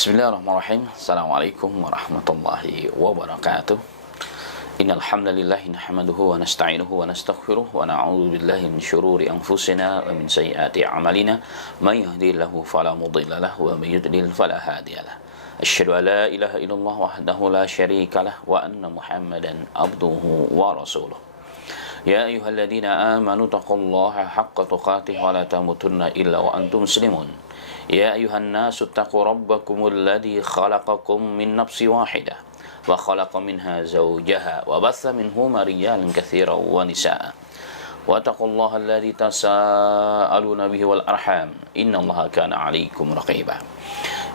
Bismillahirrahmanirrahim. Assalamualaikum warahmatullahi wabarakatuh. Innal hamdalillah nahmaduhu wa nasta'inuhu wa nastaghfiruh wa na'udzu billahi min syururi anfusina wa min sayyiati a'malina may yahdihillahu fala mudilla lahu wa may yudlil fala hadiyalah. Asyhadu an la ilaha illallah wahdahu la syarika lah wa anna Muhammadan abduhu wa rasuluh. Ya ayyuhalladzina amanu taqullaha haqqa tuqatih wa la tamutunna illa wa antum muslimun. Ya ayuhan nasu taqu rabbakumul ladzi khalaqakum min nafsin wahidah wa khalaqa minha zawjaha wa batha minhuma rijalan katsiran wa nisaa wa taqullaha alladzi tasaaluna bihi wal arham innallaha kana 'alaikum raqiba.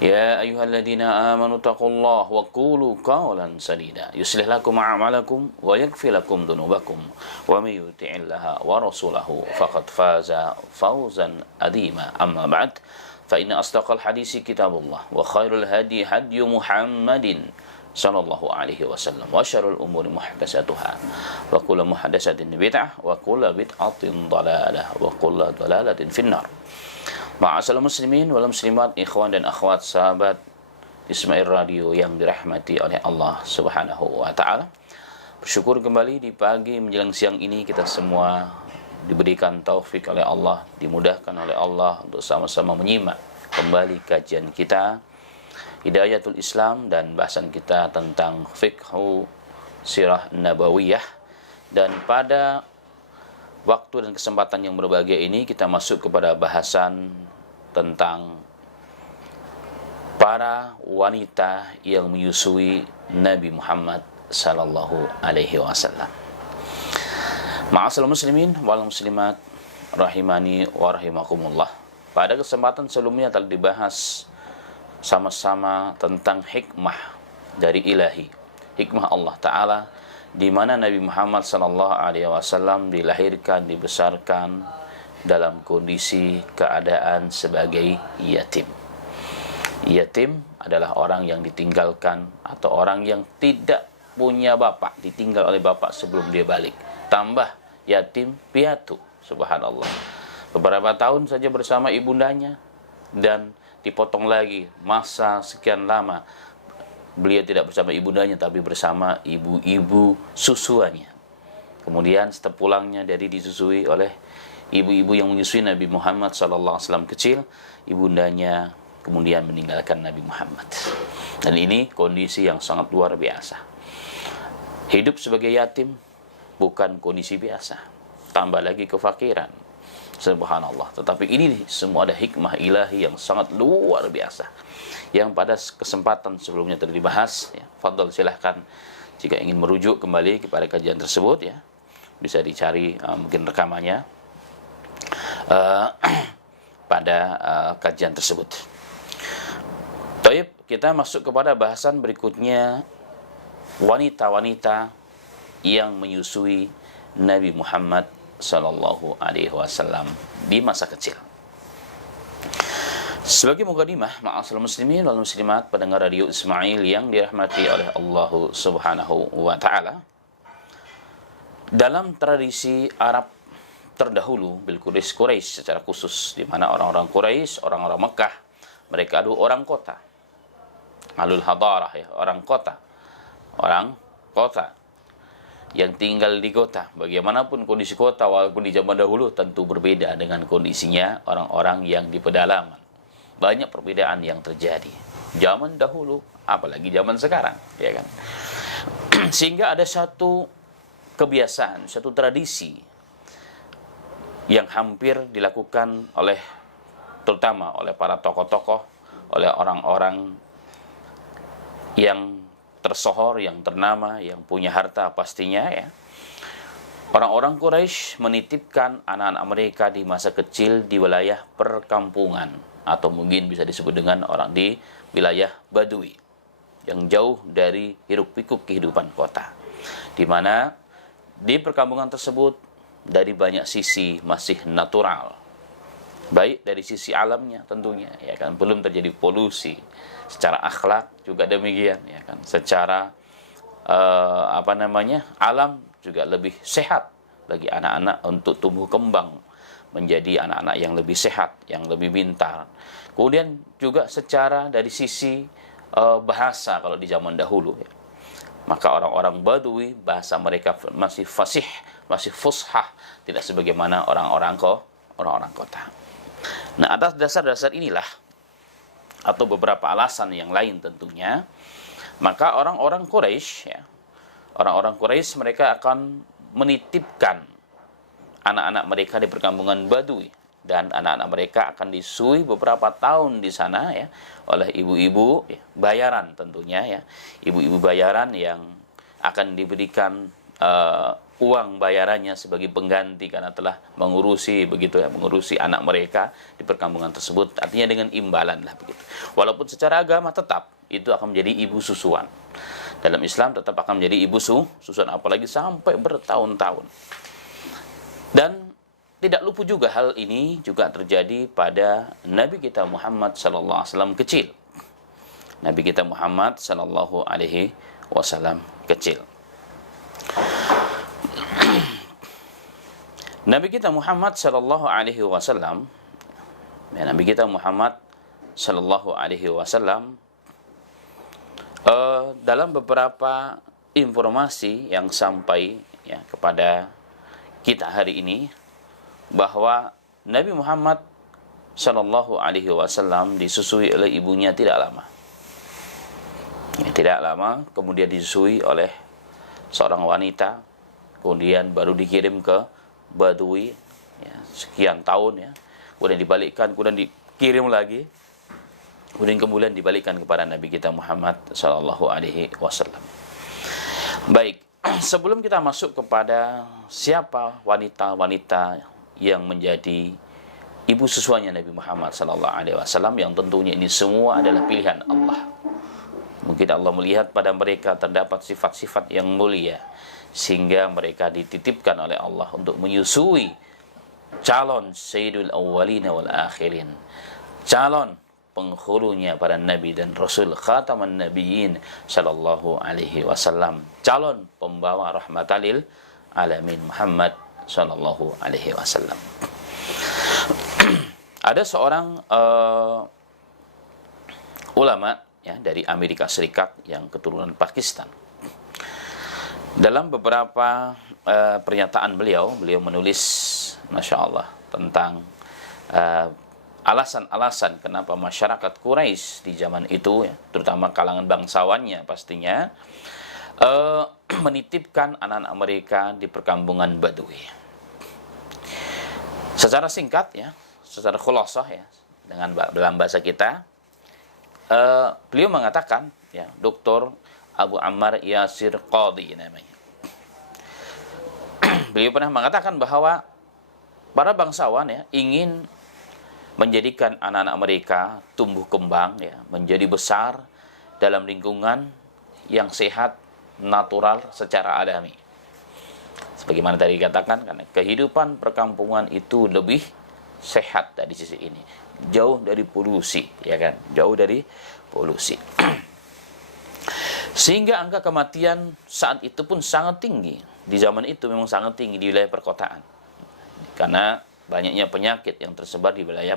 Ya ayyuhalladzina amanu taqullaha wa qulu qawlan sadida yuslih lakum a'malakum wa yaghfir lakum dhunubakum wa may yuti'illaha wa rasulahu faqad faza fawzan 'azima. Amma ba'd, فإن أصدق الحديث كتاب الله وخير الهدي هدي محمد صلى الله عليه وسلم وشر الأمور محدثاتها وكل محدثة بدعة وكل بدعة ضلالة وكل ضلالة في النار. Ma'asyiral muslimin wal muslimat, ikhwan dan akhwat, sahabat Ismail Radio yang dirahmati oleh Allah Subhanahu wa taala. Bersyukur kembali di pagi menjelang siang ini kita semua diberikan taufik oleh Allah, dimudahkan oleh Allah untuk sama-sama menyimak kembali kajian kita Hidayatul Islam dan bahasan kita tentang Fiqhu Sirah Nabawiyah. Dan pada waktu dan kesempatan yang berbahagia ini kita masuk kepada bahasan tentang para wanita yang menyusui Nabi Muhammad sallallahu alaihi wasallam. Ma'asyiral muslimin wal muslimat rahimani wa rahimakumullah. Pada kesempatan sebelumnya telah dibahas sama-sama tentang hikmah dari ilahi, hikmah Allah Ta'ala, di mana Nabi Muhammad sallallahu alaihi wasallam dilahirkan, dibesarkan dalam kondisi keadaan sebagai yatim. Yatim adalah orang yang ditinggalkan atau orang yang tidak punya bapak, ditinggal oleh bapak sebelum dia balik. Tambah yatim piatu, subhanallah, beberapa tahun saja bersama ibundanya dan dipotong lagi masa sekian lama beliau tidak bersama ibundanya tapi bersama ibu-ibu susuannya. Kemudian setelah pulangnya dari disusui oleh ibu-ibu yang menyusui Nabi Muhammad SAW kecil, ibundanya kemudian meninggalkan Nabi Muhammad. Dan ini kondisi yang sangat luar biasa. Hidup sebagai yatim bukan kondisi biasa, tambah lagi kefakiran, subhanallah. Tetapi ini semua ada hikmah ilahi yang sangat luar biasa yang pada kesempatan sebelumnya telah dibahas ya. Fadhal, silahkan jika ingin merujuk kembali kepada kajian tersebut ya, bisa dicari mungkin rekamannya pada kajian tersebut. Baik, kita masuk kepada bahasan berikutnya, wanita-wanita yang menyusui Nabi Muhammad sallallahu alaihi wasallam di masa kecil. Sebagai mukadimah, ma'asyiral muslimin wal muslimat, pendengar radio Ismail yang dirahmati oleh Allah Subhanahu wa taala, dalam tradisi Arab terdahulu, bil Quraisy secara khusus, di mana orang-orang Quraisy, orang-orang Mekah, mereka adalah orang kota. Alul hadarah ya, orang kota yang tinggal di kota. Bagaimanapun kondisi kota walaupun di zaman dahulu tentu berbeda dengan kondisinya orang-orang yang di pedalaman. Banyak perbedaan yang terjadi zaman dahulu apalagi zaman sekarang, ya kan. Sehingga ada satu kebiasaan, satu tradisi yang hampir dilakukan oleh, terutama oleh para tokoh-tokoh, oleh orang-orang yang tersohor, yang ternama, yang punya harta pastinya ya. Orang-orang Quraisy menitipkan anak-anak mereka di masa kecil di wilayah perkampungan, atau mungkin bisa disebut dengan orang di wilayah Badui, yang jauh dari hiruk-pikuk kehidupan kota. Di mana di perkampungan tersebut dari banyak sisi masih natural. Baik dari sisi alamnya tentunya ya kan, belum terjadi polusi. Secara akhlak juga demikian ya kan. Secara alam juga lebih sehat bagi anak-anak untuk tumbuh kembang, menjadi anak-anak yang lebih sehat, yang lebih pintar. Kemudian juga secara dari sisi bahasa, kalau di zaman dahulu ya, maka orang-orang Badui bahasa mereka masih fasih, masih fushah, tidak sebagaimana orang-orang kota. Nah, atas dasar-dasar inilah, atau beberapa alasan yang lain tentunya, maka orang-orang Quraisy ya, orang-orang Quraisy mereka akan menitipkan anak-anak mereka di perkampungan Badui, dan anak-anak mereka akan disusui beberapa tahun di sana ya oleh ibu-ibu ya, bayaran tentunya ya, ibu-ibu bayaran yang akan diberikan uang bayarannya sebagai pengganti karena telah mengurusi begitu ya, mengurusi anak mereka di perkampungan tersebut, artinya dengan imbalan lah begitu. Walaupun secara agama tetap itu akan menjadi ibu susuan. Dalam Islam tetap akan menjadi ibu susuan, apalagi sampai bertahun-tahun. Dan tidak luput juga hal ini juga terjadi pada Nabi kita Muhammad sallallahu alaihi wasallam kecil. Nabi kita Muhammad sallallahu alaihi wasallam kecil. Nabi kita Muhammad sallallahu alaihi wasallam, ya, Nabi kita Muhammad sallallahu alaihi wasallam dalam beberapa informasi yang sampai ya kepada kita hari ini, bahwa Nabi Muhammad sallallahu alaihi wasallam disusui oleh ibunya tidak lama. Ya, tidak lama kemudian disusui oleh seorang wanita, kemudian baru dikirim ke Badui ya, sekian tahun ya, kemudian dibalikkan, kemudian dikirim lagi, kemudian dibalikkan kepada Nabi kita Muhammad sallallahu alaihi wasallam. Baik, sebelum kita masuk kepada siapa wanita-wanita yang menjadi ibu susuannya Nabi Muhammad sallallahu alaihi wasallam, yang tentunya ini semua adalah pilihan Allah. Mungkin Allah melihat pada mereka terdapat sifat-sifat yang mulia, sehingga mereka dititipkan oleh Allah untuk menyusui calon Sayyidul Awwalina wal Akhirin, calon penghulunya para nabi dan rasul, khataman nabiyyin sallallahu alaihi wasallam, calon pembawa rahmatalil alamin Muhammad sallallahu alaihi wasallam. Ada seorang ulama ya dari Amerika Serikat yang keturunan Pakistan. Dalam beberapa pernyataan beliau menulis, Masya Allah, tentang alasan-alasan kenapa masyarakat Quraisy di zaman itu, ya, terutama kalangan bangsawannya pastinya, menitipkan anak-anak mereka di perkampungan Badui. Secara singkat, ya, secara khulasah, ya, dalam bahasa kita, beliau mengatakan, ya, Dr. Abu Ammar Yasir Qadhi namanya. Beliau pernah mengatakan bahwa para bangsawan ya ingin menjadikan anak-anak mereka tumbuh kembang ya, menjadi besar dalam lingkungan yang sehat, natural, secara alami. Sebagaimana tadi dikatakan, karena kehidupan perkampungan itu lebih sehat dari sisi ini, jauh dari polusi, ya kan, jauh dari polusi. Sehingga angka kematian saat itu pun sangat tinggi. Di zaman itu memang sangat tinggi di wilayah perkotaan, karena banyaknya penyakit yang tersebar di wilayah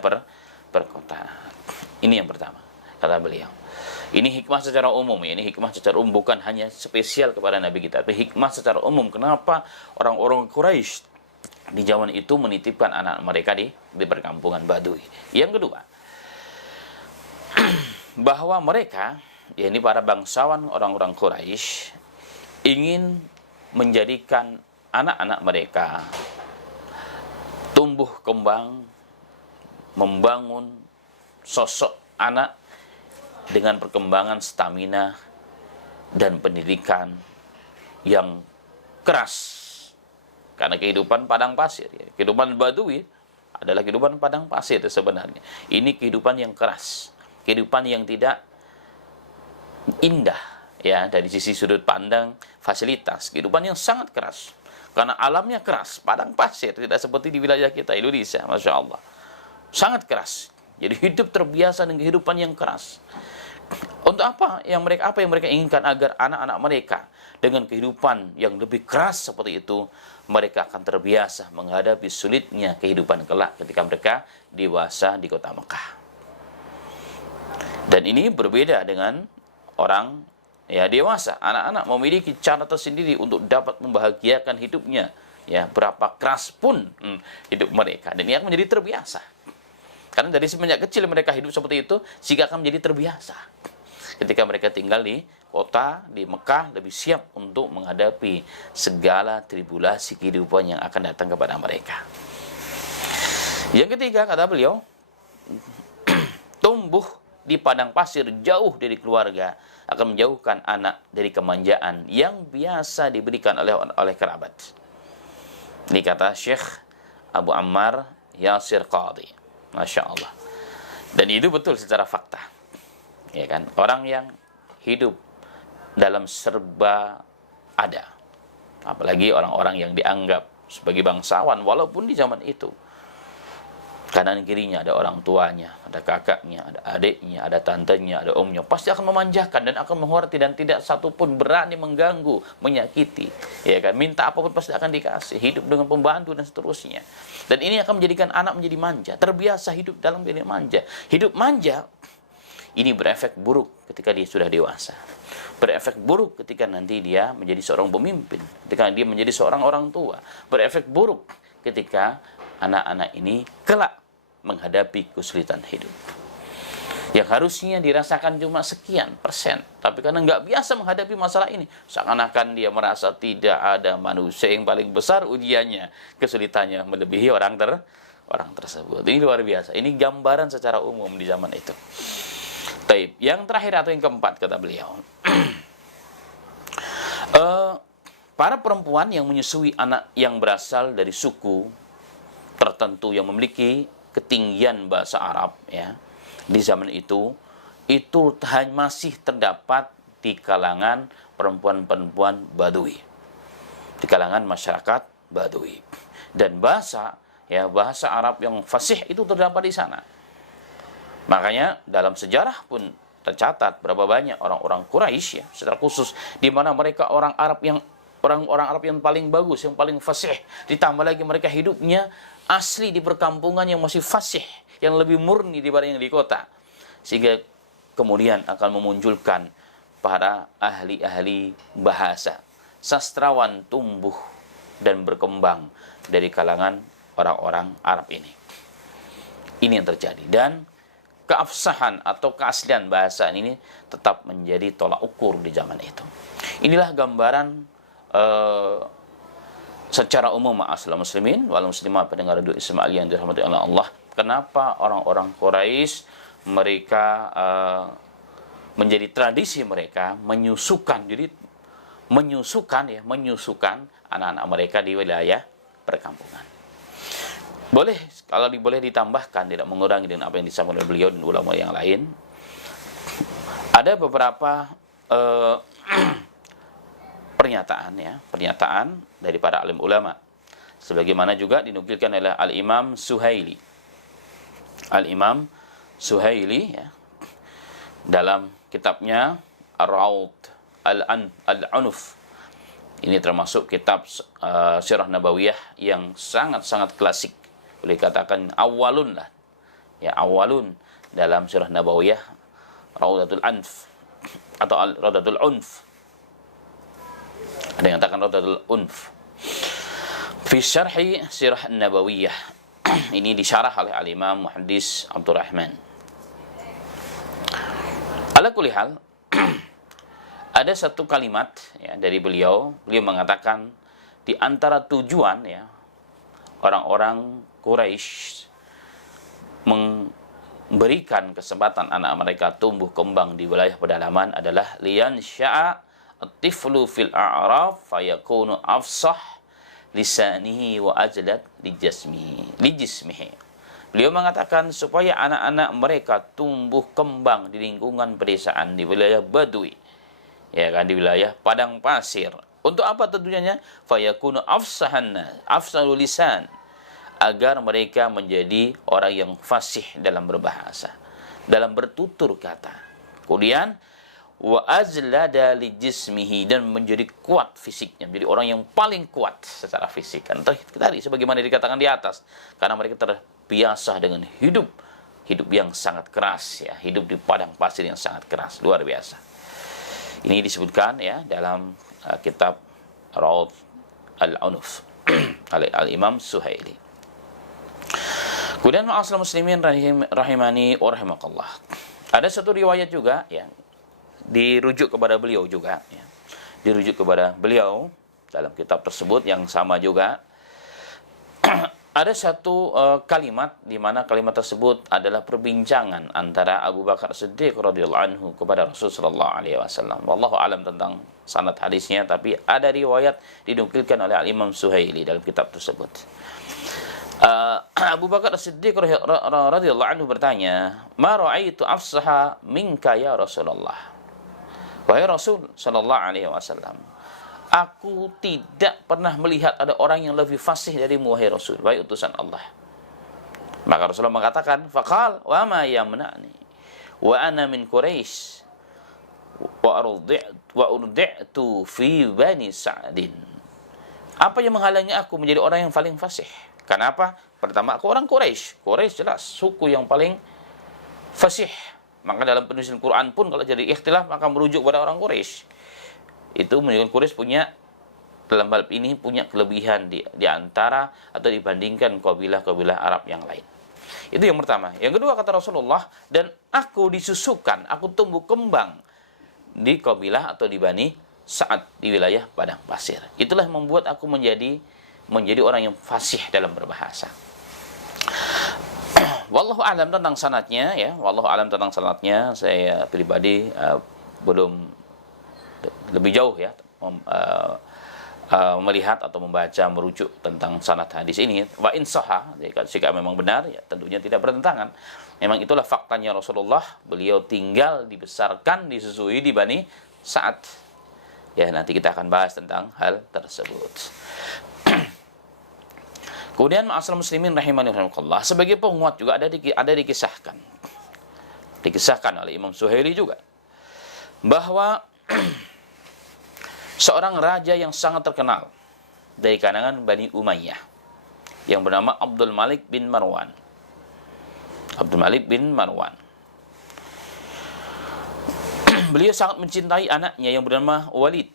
perkotaan. Ini yang pertama, kata beliau. Ini hikmah secara umum, ya. Ini hikmah secara umum, bukan hanya spesial kepada Nabi kita, tapi hikmah secara umum. Kenapa orang-orang Quraisy di zaman itu menitipkan anak mereka di perkampungan Badui. Yang kedua, bahwa mereka, ya ini para bangsawan orang-orang Quraisy, ingin menjadikan anak-anak mereka tumbuh kembang, membangun sosok anak dengan perkembangan stamina dan pendidikan yang keras. Karena kehidupan padang pasir, ya, kehidupan Badui adalah kehidupan padang pasir sebenarnya. Ini kehidupan yang keras, kehidupan yang tidak indah, ya, dari sisi sudut pandang fasilitas, kehidupan yang sangat keras. Karena alamnya keras, padang pasir, tidak seperti di wilayah kita Indonesia, Masya Allah. Sangat keras. Jadi hidup terbiasa dengan kehidupan yang keras. Untuk apa yang mereka inginkan? Agar anak-anak mereka dengan kehidupan yang lebih keras seperti itu, mereka akan terbiasa menghadapi sulitnya kehidupan kelak ketika mereka dewasa di kota Mekah. Dan ini berbeda dengan orang dewasa. Anak-anak memiliki cara tersendiri untuk dapat membahagiakan hidupnya. Ya, berapa keras pun hidup mereka, dan ini akan menjadi terbiasa. Karena dari semenjak kecil mereka hidup seperti itu, sehingga akan menjadi terbiasa. Ketika mereka tinggal di kota, di Mekah, lebih siap untuk menghadapi segala tribulasi kehidupan yang akan datang kepada mereka. Yang ketiga, kata beliau, tumbuh di padang pasir jauh dari keluarga akan menjauhkan anak dari kemanjaan yang biasa diberikan oleh kerabat. Ini kata Syekh Abu Ammar Yasir Qadhi. Masya Allah. Dan itu betul secara fakta. Ya kan? Orang yang hidup dalam serba ada. Apalagi orang-orang yang dianggap sebagai bangsawan walaupun di zaman itu. Kanan kirinya ada orang tuanya, ada kakaknya, ada adiknya, ada tantenya, ada omnya. Pasti akan memanjakan dan akan menghormati, dan tidak satu pun berani mengganggu, menyakiti. Ya kan? Minta apapun pasti akan dikasih. Hidup dengan pembantu dan seterusnya. Dan ini akan menjadikan anak menjadi manja. Terbiasa hidup dalam dunia manja. Hidup manja ini berefek buruk ketika dia sudah dewasa. Berefek buruk ketika nanti dia menjadi seorang pemimpin. Ketika dia menjadi seorang orang tua. Berefek buruk ketika anak-anak ini kelak menghadapi kesulitan hidup. Yang harusnya dirasakan cuma sekian persen, tapi karena nggak biasa menghadapi masalah ini, seakan-akan dia merasa tidak ada manusia yang paling besar ujiannya, kesulitannya melebihi orang tersebut. Ini luar biasa. Ini gambaran secara umum di zaman itu. Taib. Yang terakhir atau yang keempat, kata beliau, para perempuan yang menyusui anak yang berasal dari suku tertentu yang memiliki ketinggian bahasa Arab, ya, di zaman itu masih terdapat di kalangan perempuan-perempuan Badui, di kalangan masyarakat Badui. Dan bahasa Arab yang fasih itu terdapat di sana. Makanya dalam sejarah pun tercatat berapa banyak orang-orang Quraisy, ya, secara khusus, di mana mereka orang orang Arab yang paling bagus, yang paling fasih. Ditambah lagi mereka hidupnya asli di perkampungan yang masih fasih, yang lebih murni dibanding yang di kota. Sehingga kemudian akan memunculkan para ahli-ahli bahasa. Sastrawan tumbuh dan berkembang dari kalangan orang-orang Arab ini. Ini yang terjadi. Dan keabsahan atau keaslian bahasa ini tetap menjadi tolak ukur di zaman itu. Inilah gambaran secara umum, ma'asyiral muslimin wal muslimat, pendengar radio Ismail yang dirahmati oleh Allah, kenapa orang-orang Quraisy mereka menjadi tradisi mereka menyusukan anak-anak mereka di wilayah perkampungan. Boleh ditambahkan, tidak mengurangi dengan apa yang disampaikan oleh beliau dan ulama yang lain. Ada beberapa pernyataan dari para alim ulama, sebagaimana juga dinukilkan oleh Al-Imam Suhaili. Al-Imam Suhaili, ya, dalam kitabnya Ar-Raud Al-Unuf. Ini termasuk kitab Sirah Nabawiyah yang sangat-sangat klasik. Boleh katakan awalun dalam Sirah Nabawiyah, Raudatul Anf atau Raudatul Unf. Ada yang katakan Raudatul Unf. Fi syarhi Sirah Nabawiyah. Ini disyarah oleh Al-Imam Muhaddis Abdurrahman. Ala kulli hal, ada satu kalimat, ya, dari beliau mengatakan di antara tujuan, ya, orang-orang Quraisy memberikan kesempatan anak mereka tumbuh kembang di wilayah pedalaman adalah lian sya'a at-tiflu fil a'raf fayakunu afsah lisanihi wa ajlad lijismihi. Beliau mengatakan supaya anak-anak mereka tumbuh kembang di lingkungan pedesaan, di wilayah Badui, ya kan, di wilayah padang pasir. Untuk apa tentunya? Fayakunu afsahul lisan, agar mereka menjadi orang yang fasih dalam berbahasa, dalam bertutur kata. Kemudian wa azlada li jismihi, dan menjadi kuat fisiknya, menjadi orang yang paling kuat secara fisik. Kan tadi sebagaimana dikatakan di atas, karena mereka terbiasa dengan hidup yang sangat keras ya, hidup di padang pasir yang sangat keras, luar biasa. Ini disebutkan ya dalam kitab Raud Al-Unuf oleh Al-Imam Suhaili. Kemudian ma'asyiral muslimin rahimani wa rahimakallah. Ada satu riwayat juga ya, dirujuk kepada beliau juga ya. Dirujuk kepada beliau dalam kitab tersebut yang sama juga. Ada satu kalimat di mana kalimat tersebut adalah perbincangan antara Abu Bakar Siddiq radhiyallahu anhu kepada Rasulullah sallallahu alaihi wasallam. Wallahu alam tentang sanad hadisnya, tapi ada riwayat dinukilkan oleh Al-Imam Suhaili dalam kitab tersebut. Abu Bakar Siddiq radhiyallahu anhu bertanya, "Ma ra'aitu afsaha minka ya Rasulullah." Wahai Rasul sallallahu alaihi wasallam, aku tidak pernah melihat ada orang yang lebih fasih darimu wahai Rasul, wahai utusan Allah. Maka Rasulullah mengatakan, "Faqal wa ma yamna'ni wa ana min Quraisy wa urdi'tu fi Bani Sa'din." Apa yang menghalangi aku menjadi orang yang paling fasih? Kenapa? Pertama, aku orang Quraisy. Quraisy jelas suku yang paling fasih. Maka dalam penulisan Quran pun kalau jadi ikhtilaf maka merujuk pada orang Quraisy. Itu menunjukkan Quraisy punya dalam bab ini punya kelebihan di antara atau dibandingkan kabilah-kabilah Arab yang lain. Itu yang pertama. Yang kedua kata Rasulullah, dan aku disusukan, aku tumbuh kembang di kabilah atau di Bani Sa'ad, di wilayah padang pasir. Itulah yang membuat aku menjadi orang yang fasih dalam berbahasa. Wallahu alam tentang sanadnya ya, wallahu alam tentang sanadnya saya pribadi belum lebih jauh ya melihat atau membaca merujuk tentang sanad hadis ini. Wa in sahha, jika memang benar ya tentunya tidak bertentangan. Memang itulah faktanya Rasulullah, beliau tinggal dibesarkan disusui di Bani Sa'ad. Ya, nanti kita akan bahas tentang hal tersebut. Kemudian ma'asyiral muslimin rahimani rahimakumullah, sebagai penguat juga ada dikisahkan oleh Imam Suhaili juga bahwa seorang raja yang sangat terkenal dari kalangan Bani Umayyah yang bernama Abdul Malik bin Marwan. Beliau sangat mencintai anaknya yang bernama Walid.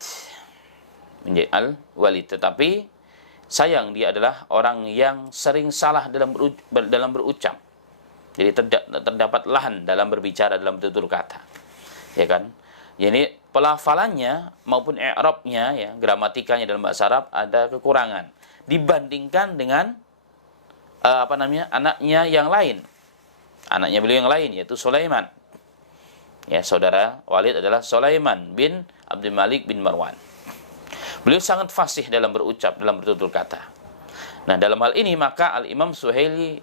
Menjadi Al-Walid, tetapi sayang dia adalah orang yang sering salah dalam berucap. Jadi terdapat lahan dalam berbicara, dalam tutur kata. Ya kan? Jadi pelafalannya maupun i'rabnya ya, gramatikanya dalam bahasa Arab ada kekurangan dibandingkan dengan anaknya yang lain. Anaknya beliau yang lain yaitu Sulaiman. Ya, saudara Walid adalah Sulaiman bin Abdul Malik bin Marwan. Beliau sangat fasih dalam berucap, dalam bertutur kata. Nah, dalam hal ini maka Al-Imam Suhaili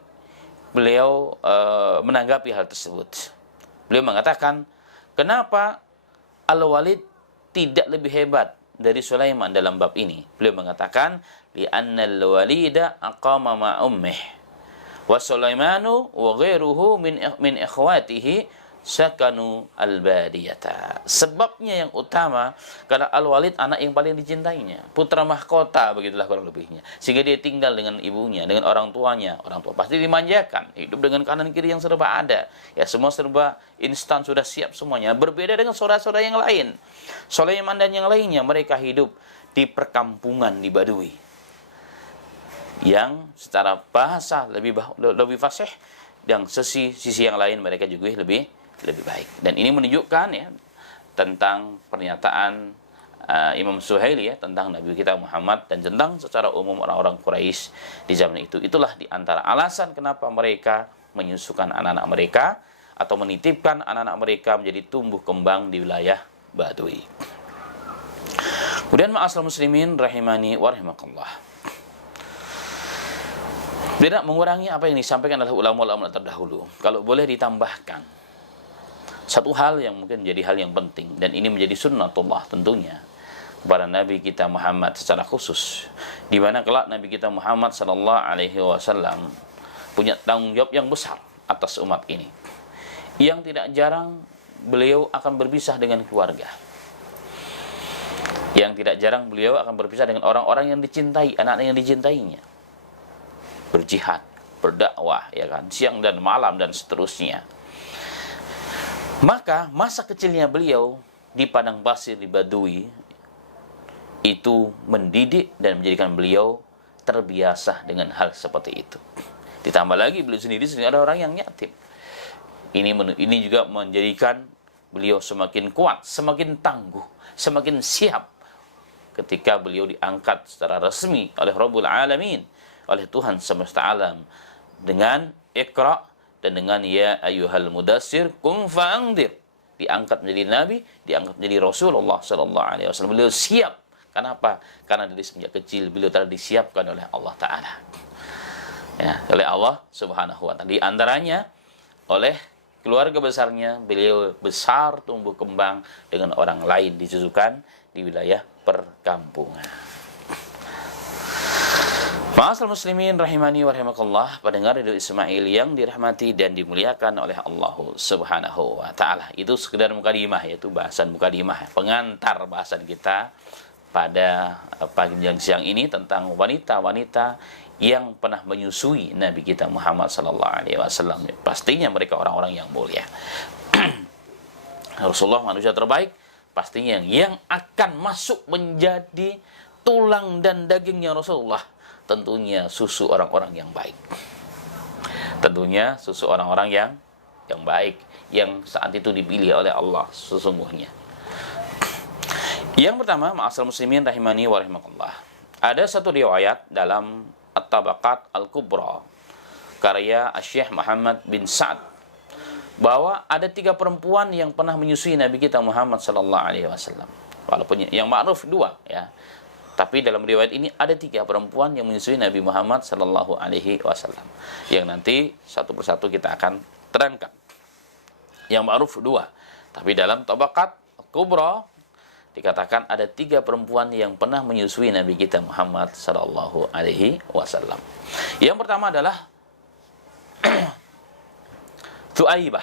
beliau menanggapi hal tersebut. Beliau mengatakan, kenapa Al-Walid tidak lebih hebat dari Sulaiman dalam bab ini? Beliau mengatakan, li'anna al-walida aqama ma ummih wa Sulaimanu wa ghairuhu min ikhwatihi sakanu al-badiyata. Sebabnya yang utama karena Al-Walid anak yang paling dicintainya, putra mahkota, begitulah kurang lebihnya. Sehingga dia tinggal dengan ibunya, dengan orang tuanya. Orang tua pasti dimanjakan, hidup dengan kanan kiri yang serba ada. Ya, semua serba instan, sudah siap semuanya. Berbeda dengan saudara-saudara yang lain. Sulaiman dan yang lainnya, mereka hidup di perkampungan di Badui. Yang secara bahasa lebih fasih, dan sisi yang lain mereka juga lebih baik. Dan ini menunjukkan ya tentang pernyataan Imam Suhaili ya tentang Nabi kita Muhammad dan tentang secara umum orang-orang Quraisy di zaman itu. Itulah di antara alasan kenapa mereka menyusukan anak-anak mereka atau menitipkan anak-anak mereka menjadi tumbuh kembang di wilayah Badui. Kemudian ma'asyiral muslimin rahimani wa rahimakumullah. Tidak mengurangi apa yang disampaikan oleh ulama-ulama terdahulu. Kalau boleh ditambahkan satu hal yang mungkin menjadi hal yang penting, dan ini menjadi sunnatullah tentunya kepada Nabi kita Muhammad secara khusus, di mana kelak Nabi kita Muhammad sallallahu alaihi wasallam punya tanggung jawab yang besar atas umat ini, yang tidak jarang beliau akan berpisah dengan keluarga. Yang tidak jarang beliau akan berpisah dengan orang-orang yang dicintai, anak-anak yang dicintainya. Berjihad, berdakwah, ya kan, siang dan malam dan seterusnya. Maka masa kecilnya beliau di padang pasir di Badui itu mendidik dan menjadikan beliau terbiasa dengan hal seperti itu. Ditambah lagi beliau sendiri ada orang yang yatim. Ini juga menjadikan beliau semakin kuat, semakin tangguh, semakin siap ketika beliau diangkat secara resmi oleh Rabbul Alamin, oleh Tuhan semesta alam, dengan Iqra dan dengan ya ayyuhal mudassir qum fa'anzir. Diangkat menjadi nabi, diangkat menjadi Rasulullah sallallahu alaihi wasallam. Beliau siap. Kenapa? Karena dari sejak kecil beliau telah disiapkan oleh Allah taala. Ya, oleh Allah Subhanahu wa taala. Di antaranya oleh keluarga besarnya, beliau besar tumbuh kembang dengan orang lain disusukan di wilayah perkampungan. Ma'asal muslimin rahimani wa rahimakallah, pendengar Radio Ismail yang dirahmati dan dimuliakan oleh Allah Subhanahu wa taala. Itu sekedar mukadimah, yaitu bahasan mukadimah, pengantar bahasan kita pada pagi dan siang ini tentang wanita-wanita yang pernah menyusui Nabi kita Muhammad sallallahu alaihi wasallam. Pastinya mereka orang-orang yang mulia. Rasulullah manusia terbaik, pastinya yang akan masuk menjadi tulang dan dagingnya Rasulullah, tentunya susu orang-orang yang baik. Tentunya susu orang-orang yang baik, yang saat itu dipilih oleh Allah sesungguhnya. Yang pertama, ma'asal muslimin rahimani wa rahimakallah, ada satu riwayat dalam At-Tabaqat Al-Kubra karya Syekh Muhammad bin Sa'ad bahwa ada 3 perempuan yang pernah menyusui Nabi kita Muhammad sallallahu alaihi wasallam. Walaupun yang ma'ruf 2 ya. Tapi dalam riwayat ini ada 3 perempuan yang menyusui Nabi Muhammad sallallahu alaihi wasallam. Yang nanti satu persatu kita akan terangkan. Yang ma'ruf 2. Tapi dalam Tabaqat Kubra dikatakan ada 3 perempuan yang pernah menyusui Nabi kita Muhammad sallallahu alaihi wasallam. Yang pertama adalah Thuaibah.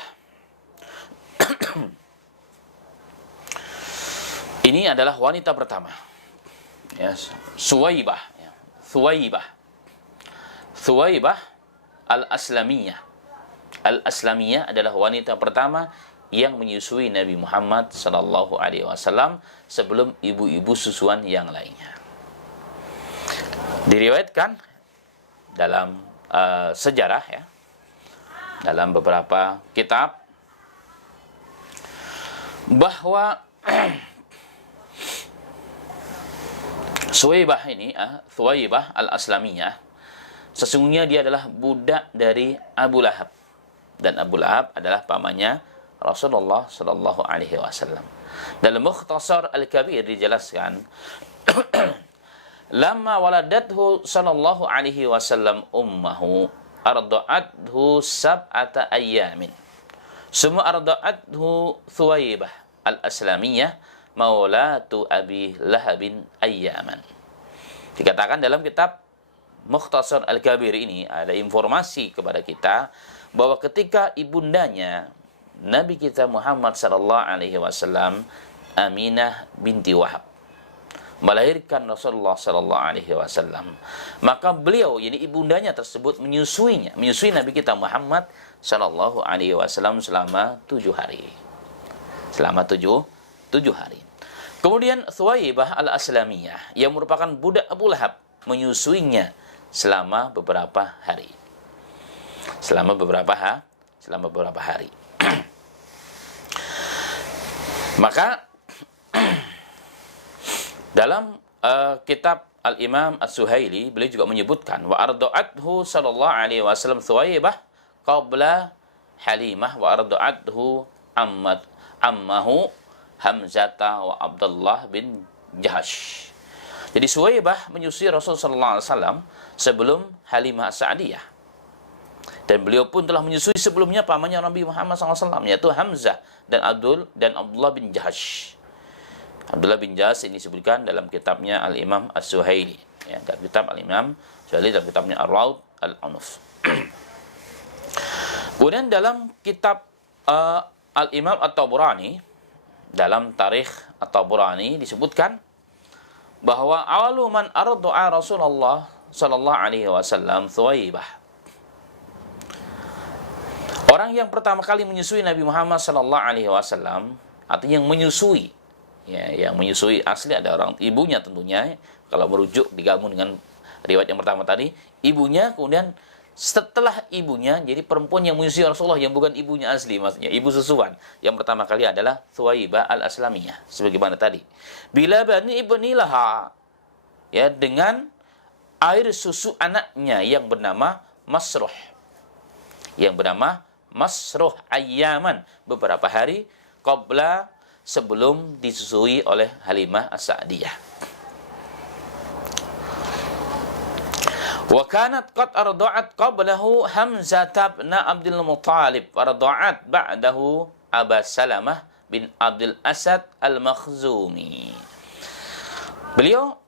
Ini adalah wanita pertama. Ya, Suwaibah, ya. Thuaibah al-Aslamiyah. Al-Aslamiyah adalah wanita pertama yang menyusui Nabi Muhammad sallallahu alaihi wasallam sebelum ibu-ibu susuan yang lainnya. Diriwayatkan dalam sejarah ya, dalam beberapa kitab bahwa Thuwaibah al-Aslamiyah sesungguhnya dia adalah budak dari Abu Lahab, dan Abu Lahab adalah pamannya Rasulullah sallallahu alaihi wasallam. Dalam Mukhtasar Al-Kabir dijelaskan lamma waladathu sallallahu alaihi wasallam ummuhu arda'athu sab'ata ayyamin summa arda'athu Thuwaibah al-Aslamiyah maulatu Abi Lahabin ayyaman. Dikatakan dalam kitab Mukhtasar Al-Kabir ini ada informasi kepada kita bahwa ketika ibundanya Nabi kita Muhammad sallallahu alaihi wasallam, Aminah binti Wahab, melahirkan Rasulullah sallallahu alaihi wasallam, maka beliau, yani ibundanya tersebut menyusui Nabi kita Muhammad sallallahu alaihi wasallam selama 7 hari. Selama 7 hari. Kemudian Thuwaibah al-Aslamiyah yang merupakan budak Abu Lahab menyusuinya selama beberapa hari. Selama beberapa hari. Maka dalam kitab Al-Imam As-Suhaili beliau juga menyebutkan wa arda'athu sallallahu alaihi wasallam Thuwaibah qabla Halimah wa arda'athu ammahu Hamzata wa Abdullah bin Jahash. Jadi Thuwaibah menyusui Rasul sallallahu alaihi wasallam sebelum Halimah As-Sa'diyah. Dan beliau pun telah menyusui sebelumnya pamannya Nabi Muhammad SAW, yaitu Hamzah dan Abdullah bin Jahash. Abdullah bin Jahash ini disebutkan dalam kitabnya Al-Imam As-Suhaili, ya, dalam kitab Al-Imam As-Suhaili, dalam kitabnya Ar-Raud Al-Unuf. Kemudian dalam kitab Al-Imam At-Tabrani dalam Tarikh At-Tabrani disebutkan bahwa awalu man arda'a Rasulullah sallallahu alaihi wasallam Thuwaibah. Orang yang pertama kali menyusui Nabi Muhammad sallallahu alaihi wasallam, artinya yang menyusui, ya, yang menyusui asli ada orang ibunya tentunya. Kalau merujuk digabung dengan riwayat yang pertama tadi, ibunya, kemudian setelah ibunya, jadi perempuan yang menyusui Rasulullah yang bukan ibunya asli, maksudnya ibu susuan. Yang pertama kali adalah Thuwaibah al-Aslamiyah, sebagaimana tadi. Bila bani ibnilaha, ya, dengan air susu anaknya yang bernama Masruh. Yang bernama Masruh ayyaman, beberapa hari qabla, sebelum disusui oleh Halimah As-Sa'diyah. Wa kanat qad arda'at qablahu Hamzah bin Abdul Muttalib wa arda'at ba'dahu Aba Salamah bin Abdul Asad Al-Makhzumi. Beliau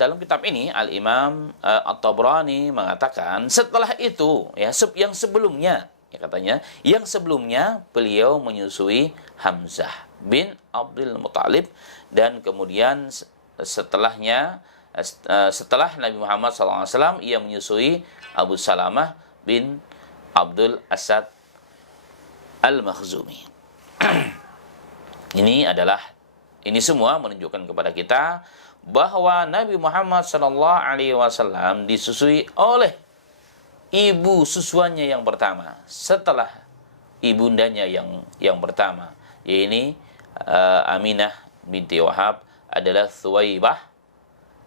dalam kitab ini Al-Imam At-Tabrani mengatakan setelah itu, ya, yang sebelumnya, ya, katanya yang sebelumnya beliau menyusui Hamzah bin Abdul Muttalib, dan kemudian setelahnya, setelah Nabi Muhammad SAW, ia menyusui Abu Salamah bin Abdul Asad Al-Makhzumi. Ini semua menunjukkan kepada kita bahwa Nabi Muhammad SAW disusui oleh ibu susuannya yang pertama setelah ibundanya yang pertama, yaitu Aminah binti Wahab, adalah Thuwaibah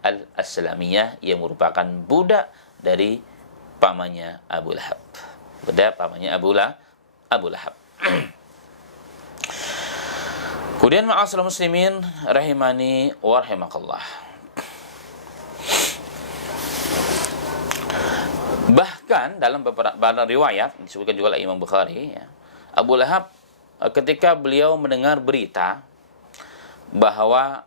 al-Aslamiyah yang merupakan budak dari pamannya Abu Lahab. Budak pamannya Abu Lahab. Kemudian ma'asyiral muslimin rahimani wa rahimakallah. Bahkan dalam beberapa riwayat disebutkan juga oleh Imam Bukhari, ya, Abu Lahab ketika beliau mendengar berita bahwa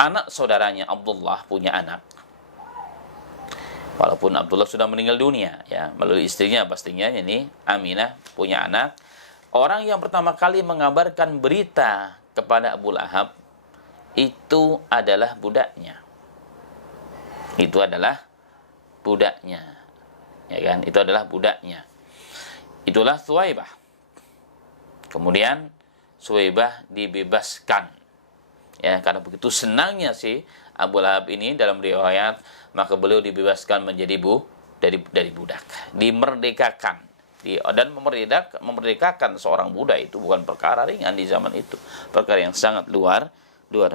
anak saudaranya Abdullah punya anak, walaupun Abdullah sudah meninggal dunia, ya, melalui istrinya pastinya, ini Aminah punya anak. Orang yang pertama kali mengabarkan berita kepada Abu Lahab itu adalah budaknya. Ya kan? Itu adalah budaknya. Itulah Thuwaibah. Kemudian Thuwaibah dibebaskan. Ya, karena begitu senangnya si Abu Lahab ini dalam riwayat, maka beliau dibebaskan menjadi dari budak, dimerdekakan. Dan memerdekakan seorang budak itu bukan perkara ringan di zaman itu, perkara yang sangat luar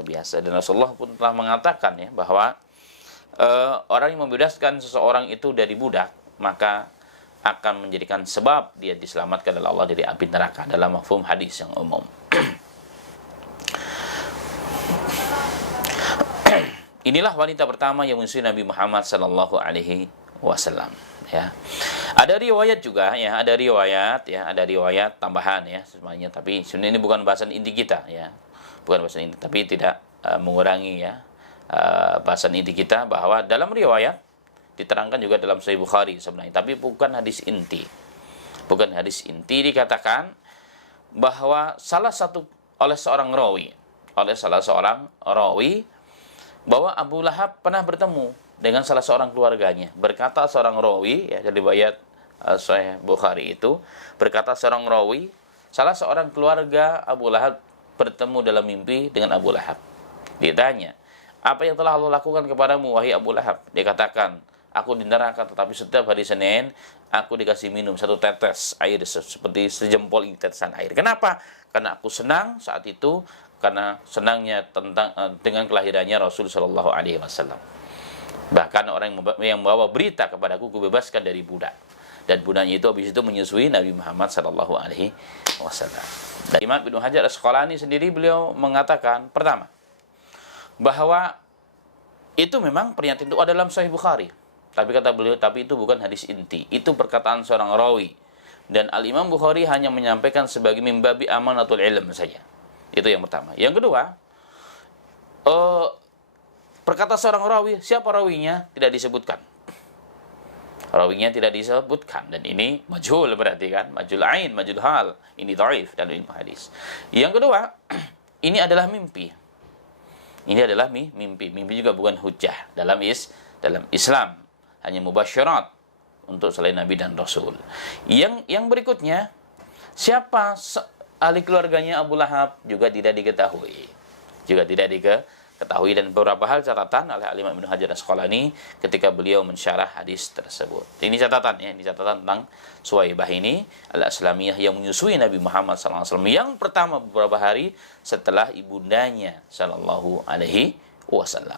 biasa. Dan Rasulullah pun telah mengatakan, ya, bahwa orang yang membebaskan seseorang itu dari budak, maka akan menjadikan sebab dia diselamatkan oleh Allah dari api neraka, dalam mafhum hadis yang umum. Inilah wanita pertama yang menyusui Nabi Muhammad sallallahu alaihi wasallam, ya. Ada riwayat juga, ya, ada riwayat tambahan, ya, semuanya, tapi sebenarnya ini bukan bahasan inti kita, ya. Bukan bahasan inti, tapi tidak mengurangi, ya, bahasan inti kita, bahwa dalam riwayat diterangkan juga dalam Sahih Bukhari sebenarnya, tapi bukan hadis inti. Bukan hadis inti, dikatakan bahwa salah seorang rawi bahwa Abu Lahab pernah bertemu dengan salah seorang keluarganya. Berkata seorang rawi, ya, dari riwayat Sahih Bukhari itu, berkata seorang rawi, salah seorang keluarga Abu Lahab bertemu dalam mimpi dengan Abu Lahab. Ditanya, apa yang telah Allah lakukan kepadamu, wahai Abu Lahab? Dia katakan, aku di neraka, tetapi setiap hari Senin aku dikasih minum satu tetes air seperti sejempol ini tetesan air. Kenapa? Karena aku senang saat itu, karena senangnya dengan kelahirannya Rasul Shallallahu Alaihi Wasallam. Bahkan orang yang membawa berita kepadaku, kubebaskan dari budak, dan budaknya itu habis itu menyusui Nabi Muhammad Shallallahu Alaihi Wasallam. Dan Imam Ibnu Hajar Asqalani sendiri, beliau mengatakan, pertama, bahwa itu memang pernyataan itu ada dalam Sahih Bukhari, tapi kata beliau, tapi itu bukan hadis inti, itu perkataan seorang rawi, dan Al-Imam Bukhari hanya menyampaikan sebagai mimbabi amanatul ilm saja. Itu yang pertama. Yang kedua, perkata seorang rawi, siapa rawinya tidak disebutkan. Rawinya tidak disebutkan, dan ini majhul berarti kan, majhul ain, majhul hal. Ini dhaif dalam ilmu hadis. Yang kedua, ini adalah mimpi. Ini adalah mimpi. Mimpi juga bukan hujjah dalam Islam. Hanya mubasyarat untuk selain Nabi dan Rasul. Yang berikutnya, siapa ahli keluarganya Abu Lahab juga tidak diketahui. Dan beberapa hal catatan oleh Imam Ibnu Hajar Asqalani ketika beliau mensyarah hadis tersebut. Ini catatan ya, ini catatan tentang Suwaibah ini al-Aslamiyah yang menyusui Nabi Muhammad SAW yang pertama beberapa hari setelah ibundanya sallallahu alaihi wasallam.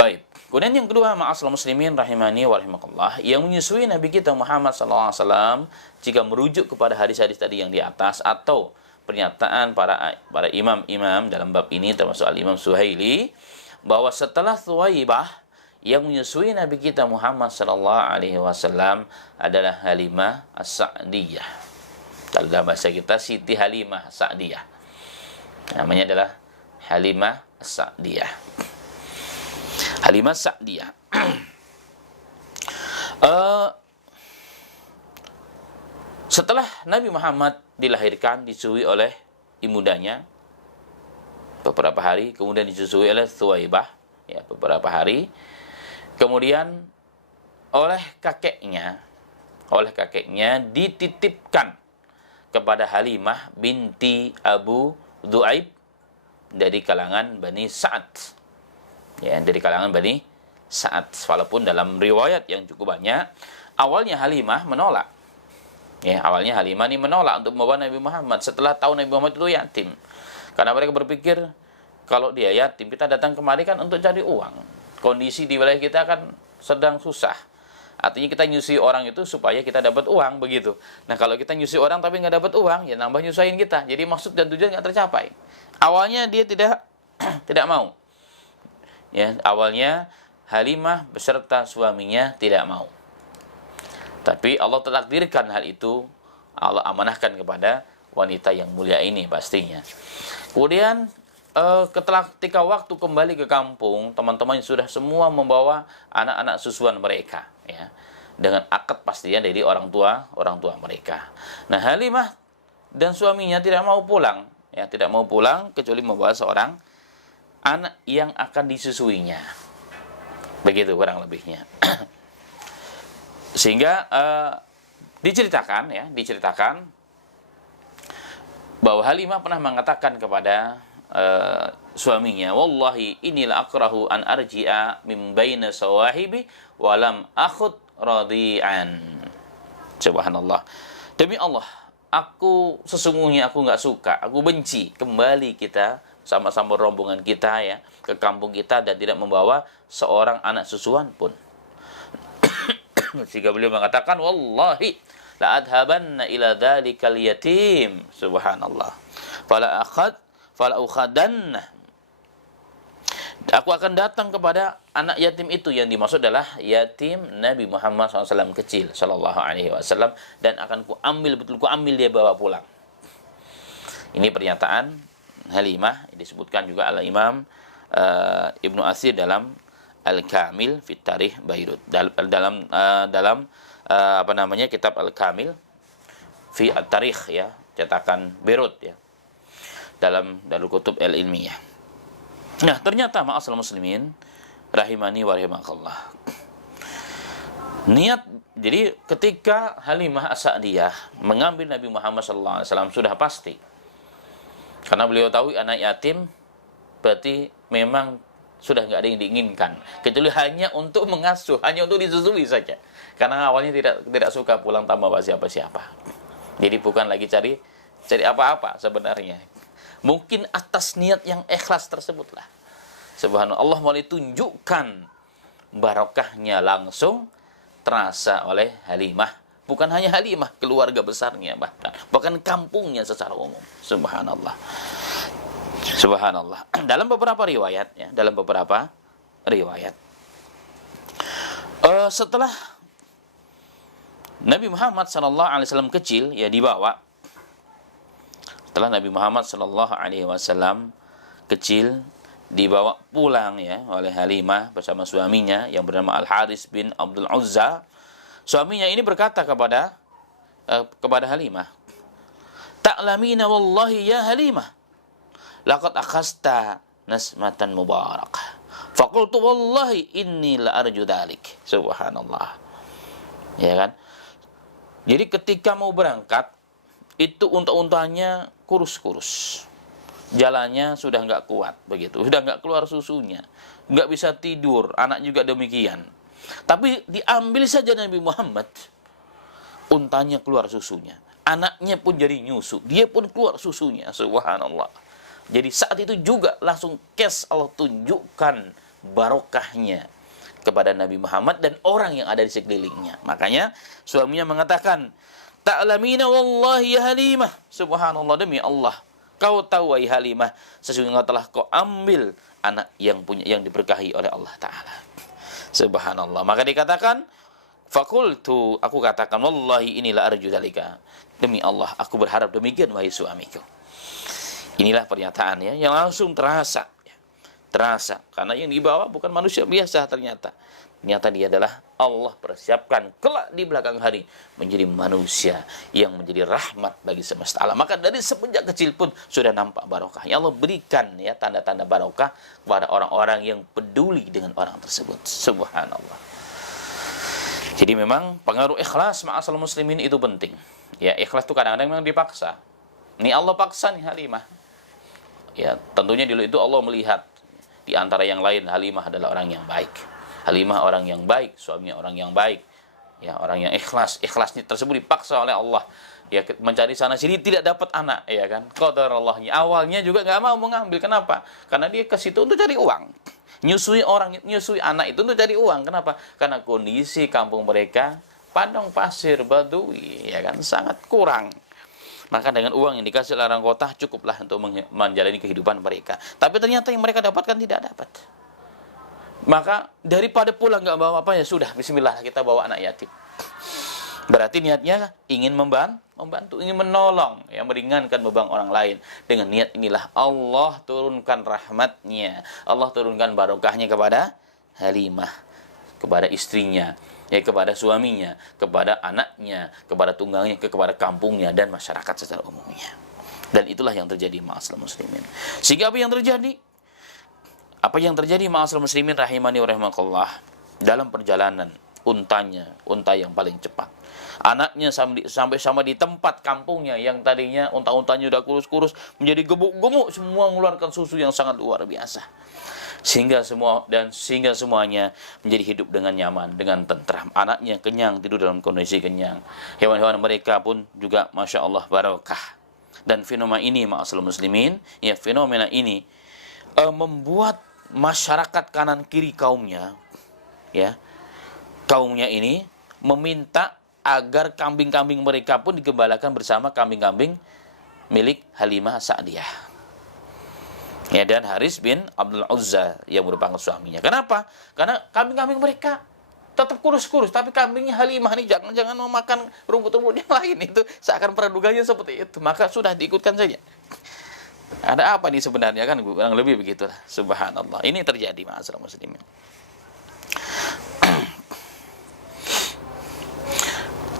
Baik. Kemudian yang kedua, ma'asyiral muslimin rahimani wa rahimakumullah, yang menyusui Nabi kita Muhammad SAW jika merujuk kepada hadis-hadis tadi yang di atas atau pernyataan para imam-imam dalam bab ini termasuk al-Imam Suhaili, bahwa setelah Thuwaibah yang menyusui Nabi kita Muhammad sallallahu alaihi wasallam adalah Halimah As-Sa'diyah. Kalau dalam bahasa kita Siti Halimah As-Sa'diyah. Namanya adalah Halimah As-Sa'diyah. Halimah As-Sa'diyah. Setelah Nabi Muhammad dilahirkan, disusui oleh ibundanya beberapa hari, kemudian disusui oleh Thuwaibah ya beberapa hari, kemudian oleh kakeknya dititipkan kepada Halimah binti Abu Dhu'aib dari kalangan Bani Sa'ad. Ya, dari kalangan Bani Sa'ad. Walaupun dalam riwayat yang cukup banyak, awalnya Halimah menolak. Ya, awalnya Halimah ini menolak untuk membawa Nabi Muhammad setelah tahu Nabi Muhammad itu yatim. Karena mereka berpikir, kalau dia yatim, kita datang kemari kan untuk cari uang. Kondisi di wilayah kita kan sedang susah. Artinya kita nyusi orang itu supaya kita dapat uang, begitu. Nah, kalau kita nyusi orang tapi nggak dapat uang, ya nambah nyusahin kita. Jadi maksud dan tujuan nggak tercapai. Awalnya dia tidak mau. Ya, awalnya Halimah beserta suaminya tidak mau. Tapi Allah takdirkan hal itu, Allah amanahkan kepada wanita yang mulia ini pastinya. Kemudian ketika waktu kembali ke kampung, teman-teman sudah semua membawa anak-anak susuan mereka, ya, dengan akad pastinya dari orang tua mereka. Nah, Halimah dan suaminya tidak mau pulang, ya, tidak mau pulang kecuali membawa seorang anak yang akan disusuinya. Begitu kurang lebihnya. Sehingga diceritakan bahwa Halimah pernah mengatakan kepada suaminya, wallahi inilah akrahu an arji'a min baina sawahibi walam akhud radi'an. Subhanallah. Demi Allah, sesungguhnya aku nggak suka, aku benci kembali kita sama-sama rombongan kita ya ke kampung kita dan tidak membawa seorang anak susuan pun. Sehingga beliau mengatakan, wallahi la adhabanna ila dzalikal yatim. Subhanallah. Fala ukhadanna. Aku akan datang kepada anak yatim itu, yang dimaksud adalah yatim Nabi Muhammad SAW kecil sallallahu alaihi wasallam, dan akan kuambil dia bawa pulang. Ini pernyataan Halimah disebutkan juga oleh Imam Ibnu Athir dalam Al-Kamil fi Tarikh Beirut, dalam kitab Al-Kamil fi At-Tarikh ya, cetakan Beirut ya, dalam Darul Kutub Al-Ilmiyah. Nah, ternyata ma'asyiral muslimin rahimani wa rahimakallah. Jadi ketika Halimah As-Sa'diyah mengambil Nabi Muhammad sallallahu alaihi wasallam sudah pasti. Karena beliau tahu anak yatim berarti memang sudah nggak ada yang diinginkan, kecuali hanya untuk mengasuh, hanya untuk disusui saja. Karena awalnya tidak suka pulang tanpa bawa siapa-siapa. Jadi bukan lagi cari apa-apa sebenarnya. Mungkin atas niat yang ikhlas tersebutlah, subhanallah, Allah mau ditunjukkan barokahnya langsung terasa oleh Halimah. Bukan hanya Halimah, keluarga besarnya bahkan kampungnya secara umum. Subhanallah. Subhanallah. Dalam beberapa riwayat setelah Nabi Muhammad sallallahu alaihi wasallam kecil, ya dibawa. Setelah Nabi Muhammad sallallahu alaihi wasallam kecil, dibawa pulang ya oleh Halimah bersama suaminya yang bernama Al-Haris bin Abdul Uzza. Suaminya ini berkata kepada Halimah, "Ta'lamina wallahi ya Halimah, laqad akhasta nasmatan mubarakah." Faqultu wallahi inni la arju dzalik. Subhanallah. Ya kan? Jadi ketika mau berangkat, itu unta-untanya kurus-kurus. Jalannya sudah nggak kuat begitu, sudah nggak keluar susunya, nggak bisa tidur, anak juga demikian. Tapi diambil saja Nabi Muhammad, untanya keluar susunya, anaknya pun jadi nyusu, dia pun keluar susunya. Subhanallah. Jadi saat itu juga langsung Allah tunjukkan barokahnya kepada Nabi Muhammad dan orang yang ada di sekelilingnya. Makanya suaminya mengatakan, "Ta'lamina wallahi ya Halimah." Subhanallah, demi Allah, kau tahu wahai Halimah, sesungguhnya telah kau ambil anak yang diberkahi oleh Allah Ta'ala. Subhanallah. Maka dikatakan, "Fakultu," aku katakan, "Wallahi inilah arju dzalika." Demi Allah, aku berharap demikian wahai suamiku. Inilah pernyataannya yang langsung terasa. Karena yang dibawa bukan manusia biasa ternyata dia adalah Allah persiapkan kelak di belakang hari menjadi manusia yang menjadi rahmat bagi semesta alam. Maka dari semenjak kecil pun sudah nampak barokah. Ya Allah berikan ya tanda-tanda barokah kepada orang-orang yang peduli dengan orang tersebut. Subhanallah. Jadi memang pengaruh ikhlas ma'asal muslimin itu penting. Ya, ikhlas itu kadang-kadang memang dipaksa. Ini Allah paksa nih Halimah. Ya, tentunya dulu itu Allah melihat di antara yang lain Halimah adalah orang yang baik. Halimah orang yang baik, suaminya orang yang baik. Ya, orang yang ikhlas. Ikhlasnya tersebut dipaksa oleh Allah. Ya, mencari sana sini tidak dapat anak, ya kan? Qadarallahnya. Awalnya juga enggak mau mengambil. Kenapa? Karena dia ke situ untuk cari uang. Nyusui anak itu untuk cari uang. Kenapa? Karena kondisi kampung mereka padang pasir badui, ya kan? Sangat kurang. Maka dengan uang yang dikasih oleh orang kota cukuplah untuk menjalani kehidupan mereka. Tapi ternyata yang mereka dapatkan tidak dapat. Maka daripada pulang nggak bawa apa, ya sudah, bismillah kita bawa anak yatim. Berarti niatnya ingin membantu, ingin menolong, yang meringankan beban orang lain. Dengan niat inilah Allah turunkan rahmatnya, Allah turunkan barokahnya kepada Halimah, kepada istrinya, ya, kepada suaminya, kepada anaknya, kepada tunggalnya, kepada kampungnya dan masyarakat secara umumnya. Dan itulah yang terjadi ma'asal muslimin. Sehingga apa yang terjadi? Apa yang terjadi ma'asal muslimin rahimani wa rahimakallah, dalam perjalanan unta yang paling cepat. Anaknya sampai sama di tempat kampungnya yang tadinya unta-untanya sudah kurus-kurus menjadi gemuk-gemuk, semua mengeluarkan susu yang sangat luar biasa. Sehingga semuanya menjadi hidup dengan nyaman, dengan tentram. Anaknya kenyang, tidur dalam kondisi kenyang. Hewan-hewan mereka pun juga Masya Allah barokah. Dan fenomena ini ma'asal muslimin, ya, fenomena ini membuat masyarakat kanan kiri kaumnya, ya, kaumnya ini meminta agar kambing-kambing mereka pun digembalakan bersama kambing-kambing milik Halimah Sa'diyah. Ya, dan Haris bin Abdul Uzza yang merupakan suaminya. Kenapa? Karena kambing-kambing mereka tetap kurus-kurus, tapi kambingnya Halimah ini jangan memakan rumput-rumput yang lain. Itu seakan praduganya seperti itu. Maka sudah diikutkan saja. Ada apa nih sebenarnya, kan kurang lebih begitulah. Subhanallah. Ini terjadi ma'asyiral muslimin.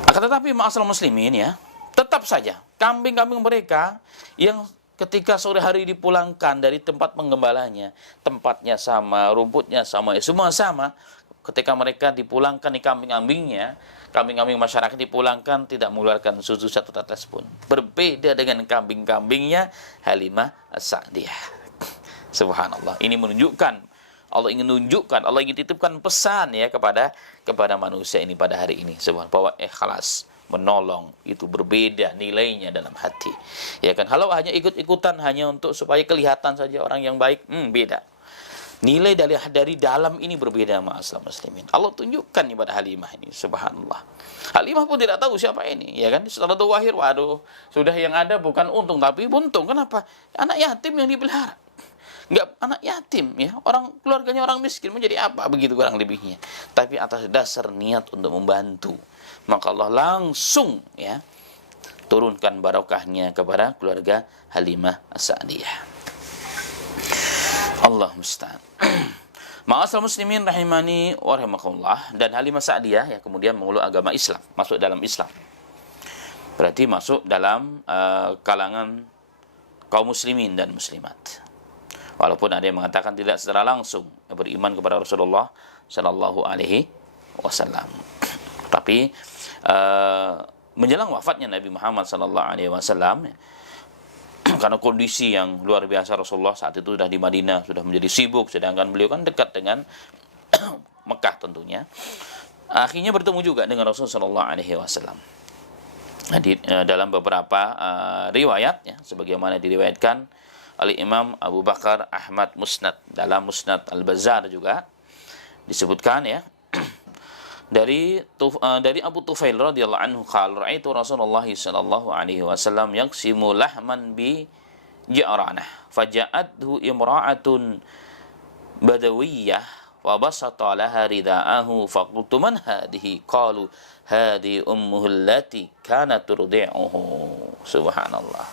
Akan tetapi ma'asyiral muslimin, ya, tetap saja kambing-kambing mereka yang ketika sore hari dipulangkan dari tempat penggembalanya, tempatnya sama, rumputnya sama, ya, semua sama. Ketika mereka dipulangkan di kambing-kambingnya, kambing-kambing masyarakat dipulangkan tidak mengeluarkan susu satu tetes pun. Berbeda dengan kambing-kambingnya Halimah As-Sa'diyah. Subhanallah. Ini menunjukkan, Allah ingin titipkan pesan, ya, kepada manusia ini pada hari ini. Subhanallah, bahwa ikhlas menolong itu berbeda nilainya dalam hati. Ya kan, kalau hanya ikut-ikutan hanya untuk supaya kelihatan saja orang yang baik, beda. Nilai dari dalam ini berbeda ma'asyiral muslimin. Allah tunjukkan kepada Halimah ini, subhanallah. Halimah pun tidak tahu siapa ini, ya kan? Setelah itu wahir, waduh, sudah yang ada bukan untung tapi buntung. Kenapa? Anak yatim yang dipelihara. Enggak, anak yatim, ya. Orang keluarganya orang miskin, menjadi apa begitu kurang lebihnya. Tapi atas dasar niat untuk membantu, maka Allah langsung, ya, turunkan barokahnya kepada keluarga Halimah As-Sa'diyah. Allah musta'an. Ma'asal muslimin rahimani wa rahimakumullah. Dan Halimah Sa'diyah ya kemudian memeluk agama Islam, masuk dalam Islam. Berarti masuk dalam kalangan kaum muslimin dan muslimat. Walaupun ada yang mengatakan tidak secara langsung beriman kepada Rasulullah sallallahu alaihi wasallam. Tapi menjelang wafatnya Nabi Muhammad sallallahu alaihi wasallam, karena kondisi yang luar biasa, Rasulullah saat itu sudah di Madinah, sudah menjadi sibuk, sedangkan beliau kan dekat dengan Mekah tentunya. Akhirnya bertemu juga dengan Rasulullah sallallahu alaihi wasallam. Dalam beberapa riwayat ya, sebagaimana diriwayatkan oleh Imam Abu Bakar Ahmad Musnad, dalam Musnad Al-Bazzar juga disebutkan ya, dari Abu Tufail radhiyallahu anhu qala ra'aitu Rasulullah sallallahu alaihi wasallam yaqsimu lahman bi ja'ranah faja'athu imra'atun badawiyyah wa basata laha ridaahu faqultu man hadhihi qalu hadhi ummuhu allati kanat turdi'uhu. Subhanallah.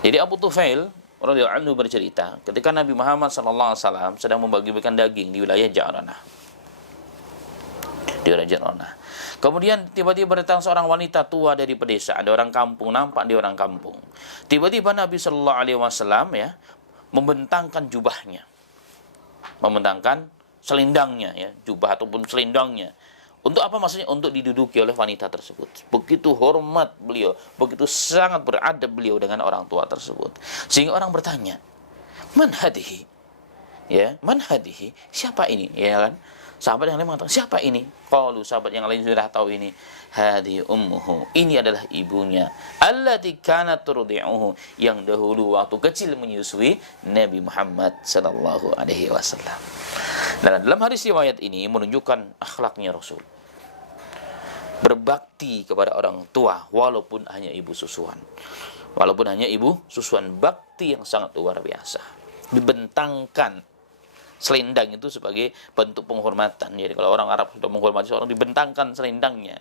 Jadi Abu Tufail radhiyallahu anhu bercerita ketika Nabi Muhammad sallallahu alaihi wasallam sedang membagi-bagikan daging di wilayah Ja'ranah. Di wilayah Ja'ranah. Kemudian tiba-tiba datang seorang wanita tua dari pedesaan, ada orang kampung, nampak dia orang kampung. Tiba-tiba Nabi sallallahu alaihi wasallam ya membentangkan jubahnya. Membentangkan selendangnya ya, jubah ataupun selendangnya. Untuk apa maksudnya? Untuk diduduki oleh wanita tersebut. Begitu hormat beliau, begitu sangat beradab beliau dengan orang tua tersebut. Sehingga orang bertanya, "Man hadihi?" Ya, "Man hadihi?" Siapa ini? Ya kan? Sahabat yang lain mengatakan, "Siapa ini?" Qalu, sahabat yang lain sudah tahu ini. "Hadi ummuhu." Ini adalah ibunya. Allati kanat turdi'uhu, yang dahulu waktu kecil menyusui Nabi Muhammad sallallahu alaihi wasallam. Dan dalam hadis riwayat ini menunjukkan akhlaknya Rasul. Berbakti kepada orang tua walaupun hanya ibu susuan. Walaupun hanya ibu susuan, bakti yang sangat luar biasa. Dibentangkan selendang itu sebagai bentuk penghormatan. Jadi kalau orang Arab sudah menghormati seorang, dibentangkan selendangnya.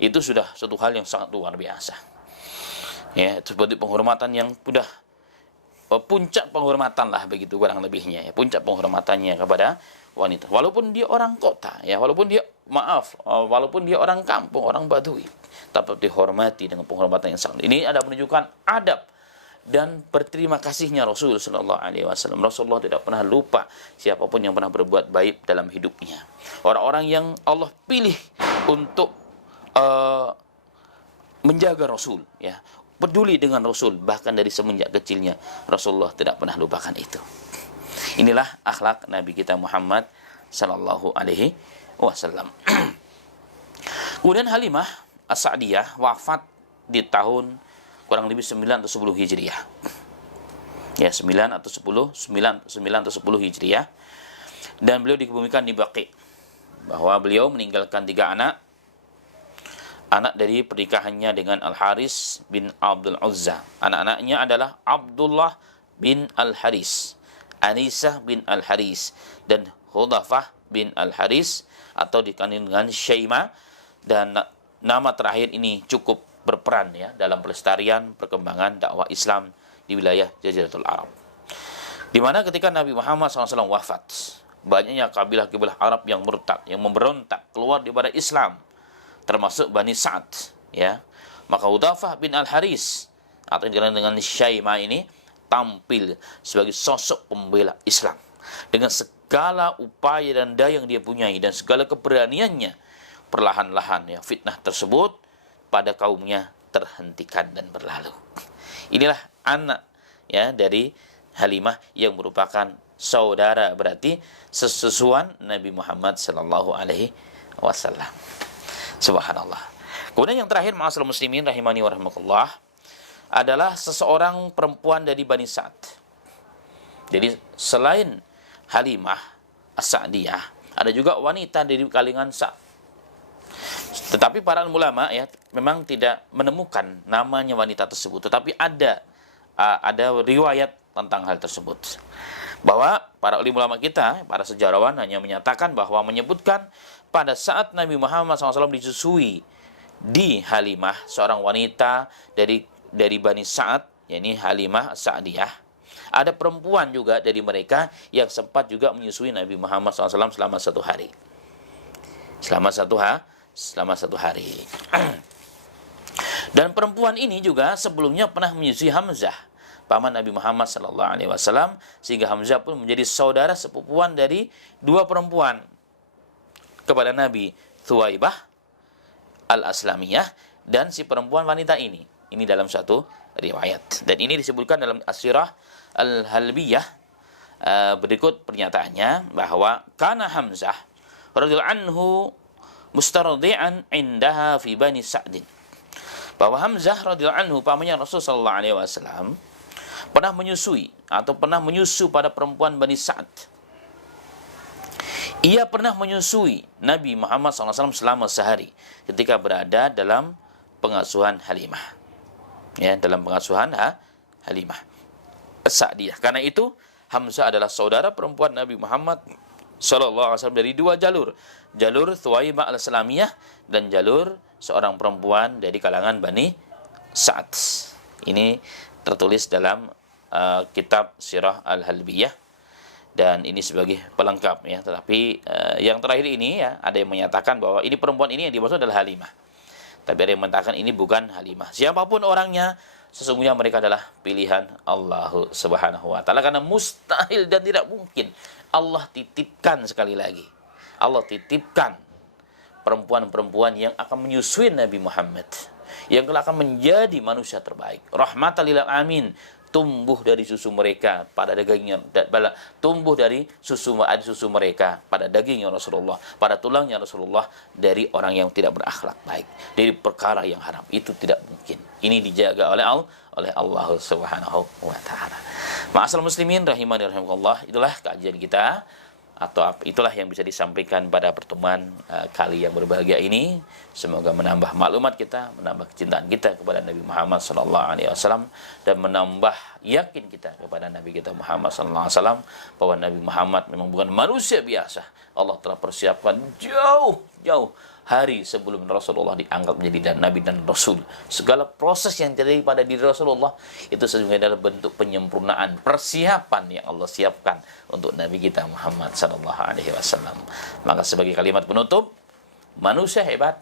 Itu sudah satu hal yang sangat luar biasa. Ya, itu seperti penghormatan yang sudah puncak penghormatan lah begitu kurang lebihnya ya, puncak penghormatannya kepada wanita. Walaupun dia orang kota ya, walaupun dia orang kampung, orang Badui, tapi dihormati dengan penghormatan yang sangat. Ini ada menunjukkan adab dan berterima kasihnya Rasul sallallahu alaihi wasallam. Rasulullah tidak pernah lupa siapapun yang pernah berbuat baik dalam hidupnya. Orang-orang yang Allah pilih untuk menjaga Rasul ya, peduli dengan Rasul, bahkan dari semenjak kecilnya Rasulullah tidak pernah lupakan itu. Inilah akhlak Nabi kita Muhammad sallallahu alaihi wasallam. Kemudian Halimah As-Sa'diyah wafat di tahun kurang lebih 9 atau 10 Hijriah. Ya, 9 atau 10 Hijriah. Dan beliau dikebumikan di Baqi. Bahwa beliau meninggalkan 3 anak dari pernikahannya dengan Al-Haris bin Abdul Uzza. Anak-anaknya adalah Abdullah bin Al-Haris, Anisah bin Al-Haris, dan Hudhafah bin Al-Haris, atau dikenal dengan Syaimah. Dan nama terakhir ini cukup berperan ya dalam pelestarian perkembangan dakwah Islam di wilayah Jaziratul Arab. Di mana ketika Nabi Muhammad SAW wafat, banyaknya kabilah-kabilah Arab yang murtad, yang memberontak keluar daripada Islam, termasuk Bani Sa'ad ya. Maka Hudhafah bin Al-Haris atau yang dikenal dengan Syaimah ini tampil sebagai sosok pembela Islam dengan segala upaya dan daya yang dia punyai dan segala keberaniannya. Perlahan-lahan ya fitnah tersebut pada kaumnya terhentikan dan berlalu. Inilah anak ya dari Halimah yang merupakan saudara, berarti sesusuan Nabi Muhammad sallallahu alaihi wasallam. Subhanallah. Kemudian yang terakhir, ma'asyiral muslimin rahimani wa rahimakumullah, adalah seseorang perempuan dari Bani Sa'ad. Jadi selain Halimah As-Sa'diyah, ada juga wanita dari kalangan Sa'ad. Tetapi para ulama ya memang tidak menemukan namanya wanita tersebut, tetapi ada riwayat tentang hal tersebut. Bahwa para ulama kita, para sejarawan hanya menyatakan bahwa menyebutkan pada saat Nabi Muhammad SAW disusui di Halimah, seorang wanita dari Bani Sa'ad, yakni Halimah Sa'diyah, Ada perempuan juga dari mereka yang sempat juga menyusui Nabi Muhammad SAW selama 1 hari. Selama satu hari. Dan perempuan ini juga sebelumnya pernah menyusui Hamzah, paman Nabi Muhammad SAW, sehingga Hamzah pun menjadi saudara sepupuan dari 2 perempuan kepada Nabi, Thuwaibah al-Aslamiyah dan si perempuan wanita ini. Ini dalam satu riwayat. Dan ini disebutkan dalam As-Sirah Al-Halbiyah. Berikut pernyataannya bahwa kana Hamzah radhiyallahu anhu mustardi'an indaha fi Bani Sa'din. Bahwa Hamzah radhiyallahu anhu pamannya Rasul sallallahu alaihi wasallam pernah menyusui atau pernah menyusu pada perempuan Bani Sa'd. Ia pernah menyusui Nabi Muhammad SAW selama sehari ketika berada dalam pengasuhan Halimah. Ya, dalam pengasuhan Halimah As-Sa'diyah. Karena itu Hamzah adalah saudara perempuan Nabi Muhammad SAW dari 2 jalur. Jalur Thuwaibah al-Aslamiyah dan jalur seorang perempuan dari kalangan Bani Sa'd. Ini tertulis dalam kitab Sirah Al-Halbiyah, dan ini sebagai pelengkap ya. Tetapi yang terakhir ini ya, ada yang menyatakan bahwa ini perempuan ini yang dimaksud adalah Halimah. Tapi ada yang mengatakan ini bukan Halimah. Siapapun orangnya, sesungguhnya mereka adalah pilihan Allah Subhanahu wa taala, karena mustahil dan tidak mungkin Allah titipkan, sekali lagi, Allah titipkan perempuan-perempuan yang akan menyusui Nabi Muhammad, yang akan menjadi manusia terbaik, rahmatan lil alamin, tumbuh dari susu mereka pada dagingnya, tumbuh dari susu mereka pada dagingnya Rasulullah, pada tulangnya Rasulullah, dari orang yang tidak berakhlak baik, dari perkara yang haram. Itu tidak mungkin. Ini dijaga oleh Allah Subhanahu wa taala. Ma'asal muslimin rahimani rahimakumullah, itulah kajian kita, atau itulah yang bisa disampaikan pada pertemuan kali yang berbahagia ini. Semoga menambah maklumat kita, menambah kecintaan kita kepada Nabi Muhammad SAW, dan menambah yakin kita kepada Nabi kita Muhammad SAW bahwa Nabi Muhammad memang bukan manusia biasa. Allah telah persiapkan jauh-jauh hari sebelum Rasulullah diangkat menjadi Nabi dan Rasul. Segala proses yang terjadi pada diri Rasulullah itu sesungguhnya adalah bentuk penyempurnaan, persiapan yang Allah siapkan untuk Nabi kita Muhammad SAW. Maka sebagai kalimat penutup, manusia hebat,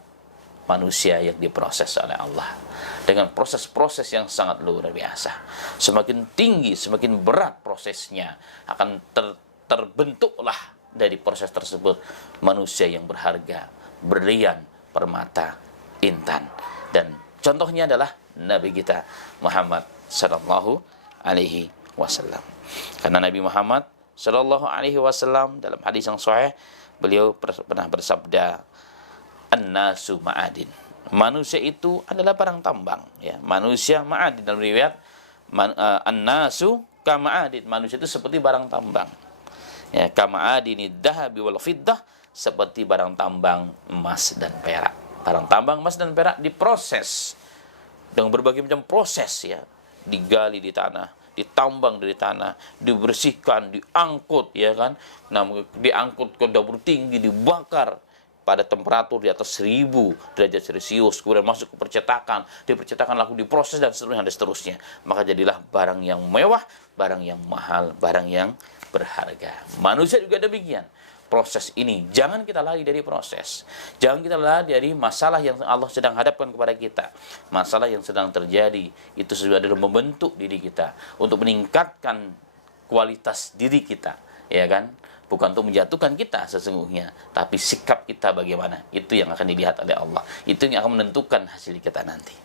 manusia yang diproses oleh Allah dengan proses-proses yang sangat luar biasa. Semakin tinggi, semakin berat prosesnya, akan terbentuklah dari proses tersebut manusia yang berharga, berlian, permata, intan. Dan contohnya adalah Nabi kita Muhammad sallallahu alaihi wasallam. Karena Nabi Muhammad sallallahu alaihi wasallam dalam hadis yang sahih, beliau pernah bersabda, "An-nasu ma'adin." Manusia itu adalah barang tambang, ya. Manusia ma'adin, dalam riwayat an-nasu kama'adin. Manusia itu seperti barang tambang. Ya, kama'adinid dahabi wal fiddah, seperti barang tambang emas dan perak. Barang tambang emas dan perak diproses dengan berbagai macam proses, ya. Digali di tanah, ditambang dari tanah, dibersihkan, diangkut, ya kan. Nah, diangkut ke dapur tinggi, dibakar pada temperatur di atas 1000 derajat Celcius, kemudian masuk ke percetakan, dipercetakan lalu diproses dan seterusnya. Maka jadilah barang yang mewah, barang yang mahal, barang yang berharga. Manusia juga demikian. Proses ini, jangan kita lari dari proses. Jangan kita lari dari masalah yang Allah sedang hadapkan kepada kita. Masalah yang sedang terjadi, itu sudah adalah membentuk diri kita untuk meningkatkan kualitas diri kita, ya kan? Bukan untuk menjatuhkan kita sesungguhnya, tapi sikap kita bagaimana, itu yang akan dilihat oleh Allah. Itu yang akan menentukan hasil kita nanti.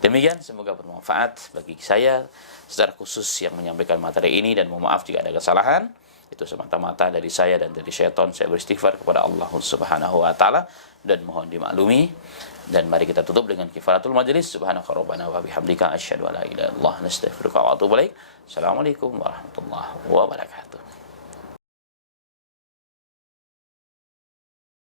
Demikian, semoga bermanfaat bagi saya secara khusus yang menyampaikan materi ini, dan mohon maaf jika ada kesalahan. Itu semata-mata dari saya dan dari syaitan. Saya beristighfar kepada Allah Subhanahu wa taala dan mohon dimaklumi. Dan mari kita tutup dengan kifaratul majlis. Subhanaka rabbana wa bihamdika asyhadu an la ilaha illallah nastaghfiruka wa atubu ilaik. Assalamualaikum warahmatullahi wabarakatuh.